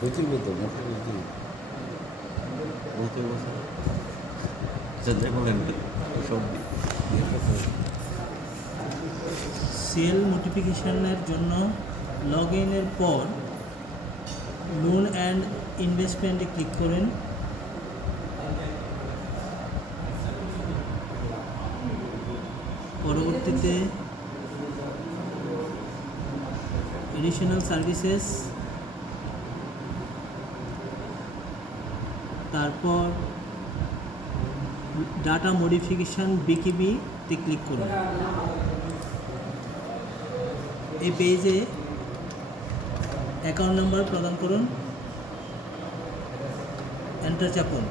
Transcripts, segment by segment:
হইতেই তো মোটর বলতে বলতে আচ্ছা যাই বলেন সব সেল নোটিফিকেশনের জন্য লগ ইনের পর লোন অ্যান্ড ইনভেস্টমেন্টে ক্লিক করুন। পরবর্তীতে এডিশনাল সার্ভিসেস, তারপর ডাটা মডিফিকেশান বিকিবিতে ক্লিক করুন। এই পেজে অ্যাকাউন্ট নাম্বার প্রদান করুন, এন্টার চাপুন।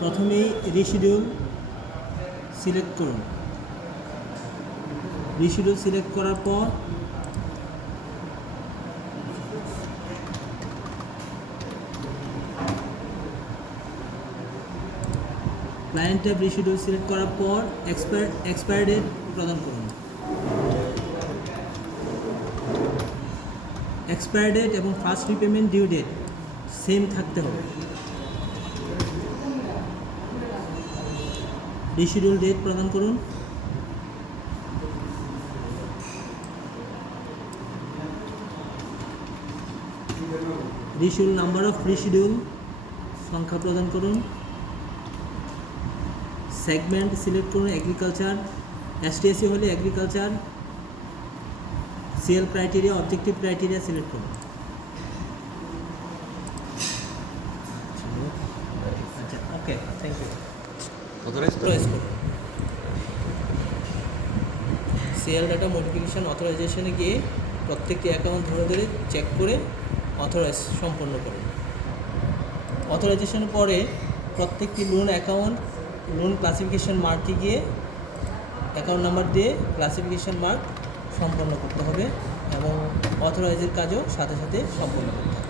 প্রথমেই রিশিডিউল সিলেক্ট করুন। রিশিডিউল সিলেক্ট করার পর ক্লায়েন্ট ট্যাব রিশিডিউল সিলেক্ট করার পর এক্সপায়ার ডেট প্রদান করুন। এক্সপায়ার ডেট এবং first repayment due date same থাকতে হবে। রিশিডিউল ডেট প্রদান করুন। রিশিডিউল নাম্বার অফ রিশিডিউল সংখ্যা প্রদান করুন। সেগমেন্ট সিলেক্ট করুন এগ্রিকালচার, এসটিএসসি হলে agriculture. CL criteria, objective criteria select করুন। আচ্ছা, ওকে, থ্যাংক ইউ। অথরাইজ অথরাইজ করুন। সিএল ডাটা মডিফিকেশান অথরাইজেশনে গিয়ে প্রত্যেকটি অ্যাকাউন্ট ধরে ধরে চেক করে অথরাইজ সম্পন্ন করুন। অথরাইজেশনের পরে প্রত্যেকটি লোন ক্লাসিফিকেশন মার্কে গিয়ে অ্যাকাউন্ট নাম্বার দিয়ে ক্লাসিফিকেশন মার্ক সম্পন্ন করতে হবে এবং অথরাইজের কাজও সাথে সাথে সম্পন্ন করতে হবে।